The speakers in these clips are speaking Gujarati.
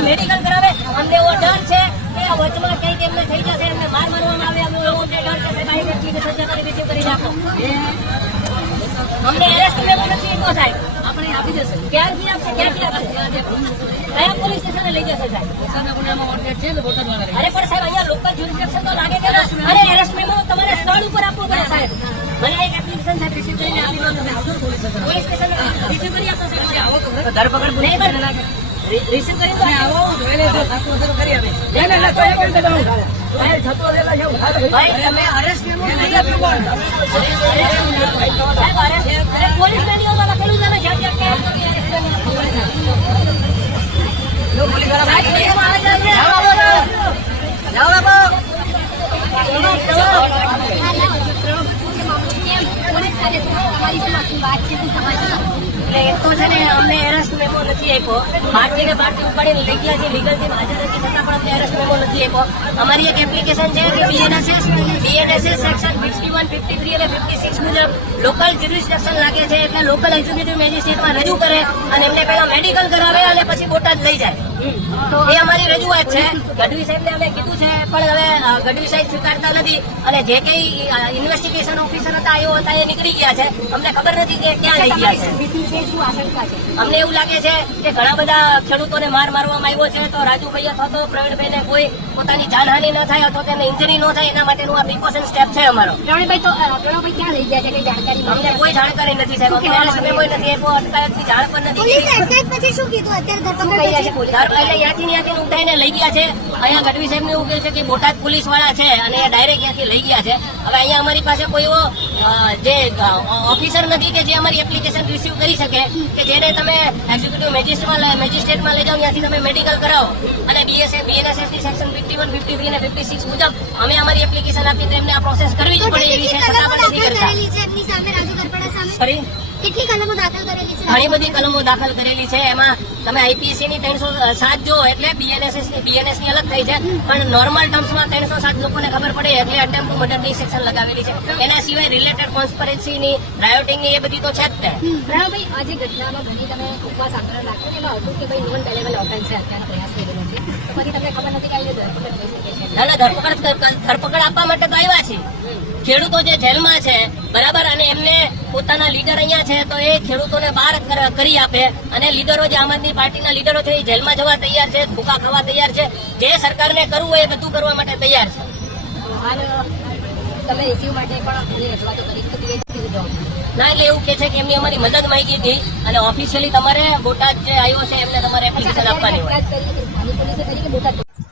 મેડિકલ કરાવે અમને એવો ડર છે કે વચમાં કંઈક એમને થઈ જશે એમને માર મારવામાં આવે એવો ડર છે સાહેબ કરી નાખો અમને એરેસ્ટ મેમો નથી આપ્યો સાહેબ આપણે આપી દેશે ક્યારથી આપશે ક્યાંથી આપશે કયા પોલીસ સ્ટેશને લઈ જશે સાહેબ અરે પણ સાહેબ અહીંયા લોકલ જ્યુરિસ્ડિક્શન તો લાગે કે ના? અરે એરેસ્ટ મેમો તમારે સ્થળ ઉપર આપવો પડે સાહેબ મને એક એપ્લિકેશન સાહેબ રિસીવ કરીને આપી દો તમે આવજો police station police station receive કરી આપશો સાહેબ આવો તો ધરપકડ નહીં પણ રિસીવ કરી દો આવો ભાઈ તમે અરેસ્ટ મેમો નહીં આપ્યો કોણ સાહેબ અરેસ્ટ અરે પોલીસ મેન્યુઅલમાં લખેલું છે ને જ્યાં જ્યાં ક્યાં કરવી arrest મેમો આપવું પડે સાહેબ. સાહેબ, મેમો આવે છે. અમારી એક એપ્લિકેશન છે કે BNSS BNSS section fifty one fifty three અને ફિફ્ટી સિક્સ મુજબ લોકલ જ્યુરિસ્ડિક્શન લાગે છે એટલે લોકલ એક્ઝિક્યુટિવ મેજિસ્ટ્રેટમાં રજૂ કરે અને એમને પહેલા મેડિકલ કરાવે અને પછી બોટાદ લઈ જાય એ અમારી રજૂઆત છે ગઢવી સાહેબને અમે કીધું છે પણ હવે ગઢવી સાહેબ સ્વીકારતા નથી અને જે કઈ ઇન્વેસ્ટિગેશન ઓફિસર હતા એઓ હતા એ નીકળી ગયા છે. અમને ખબર નથી કે ક્યાં લઈ ગયા છે. અમને એવું લાગે છે કે ઘણા બધા ખેડૂતોને માર મારવામાં આવ્યો છે. તો રાજુભાઈ અથવા તો પ્રવીણભાઈને કોઈ પોતાની જાનહાનિ ન થાય અથવા તેને ઇન્જરી ન થાય એના માટેનું આ પ્રિકોશન સ્ટેપ છે અમારો. પ્રવીણભાઈ તો પ્રવીણભાઈ ક્યાં લઈ ગયા છે કઈ જાણકારી અમને કોઈ જાણકારી નથી સાહેબ. અમને arrest કોઈ નથી. આપ્યો અટકાયતની જાણ પણ નથી. પોલીસે અટકાયત પછી શું કીધું અત્યારે કહી રહ્યા છે ધરપકડ પોલીસ? એટલે ત્યાંથી ને ત્યાંથી ઉઠાઈને લઈ ગયા છે. અહીંયા ગઢવી સાહેબ એવું કહ્યું છે કે બોટાદ પોલીસવાળા છે અને એ ડાયરેક્ટ ત્યાંથી લઈ ગયા છે. હવે અહીંયા અમારી પાસે કોઈ એવો જે ઓફિસર નથી કે જે અમારી એપ્લિકેશન રિસીવ કરી શકે કે જેને તમે એક્ઝિક્યુટિવ મેજિસ્ટ્રેટમાં મેજિસ્ટ્રેટમાં લઈ જાઓ ત્યાંથી તમે મેડિકલ કરાવો. અને BSA બીએનએસએસની section fifty one fifty three અને ફિફ્ટી સિક્સ મુજબ અમે અમારી એપ્લિકેશન આપી તો એમને આ પ્રોસેસ કરવી જ પડે એવી છે છતાં પણ નથી કરતા કેટલી કલમો દાખલ કરેલી છે? ઘણી બધી કલમો દાખલ કરેલી છે. એમાં તમે આઈપીએસસી ની ત્રણસો સાત જો એટલે બીએનએસએસની બીએનએસની અલગ થઈ છે. પણ નોર્મલ ટર્મ્સમાં ત્રણસો સાત લોકોને ખબર પડે એટલે અટેમ્પ મર્ડરની સેક્શન લગાવેલી છે. એના સિવાય રિલેટેડ કોન્સ્પરન્સી ની રાયોટિંગની એ બધી તો છે જ તે. ભાઈ આજે ઘટનામાં ઘણી તમે ઉપવાસ આંદોલન રાખ્યું ને એમાં હતું કે ભાઈ નોન પેલેબલ ઓફેન્સ છે અત્યારે પ્રયાસ થઈ રહ્યો છે? પછી તમને ખબર નથી કે આવી ધરપકડ થઈ શકે છે. ના ના ધરપકડ ધરપકડ આપવા માટે તો આવ્યા છે ખેડૂતો જે જેલમાં છે પોતાના લીડર અહીંયા છે તો એ ખેડૂતોને બહાર કર- આપે અને લીડરો જે આમ આદમી પાર્ટીના લીડરો છે એ જેલમાં જવા તૈયાર છે ભૂકા ખાવા તૈયાર છે. જે સરકારને કરવું હોય એ બધું કરવા માટે તૈયાર છે. તમે માટે પણ રજૂઆતો કરી ના એટલે એવું કે છે કે એમની અમારી મદદ માંગી હતી અને ઓફિશિયલી તમારે બોટાદ જે આવ્યો છે એમને તમારે એપ્લિકેશન આપવાની હોય.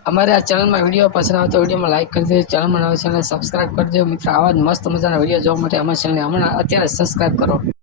કરી કરી અમારે આ ચેનલમાં વીડિયો પસંદ આવે તો વિડીયોમાં લાઇક કરી દેજો, ચેનલમાં નવા ચેનલ સબસ્ક્રાઇબ કરજો મિત્રો, આવા જ મસ્ત મજાના વીડિયો જોવા માટે અમારી ચેનલને હમણાં અત્યારે સબસ્ક્રાઇબ કરો.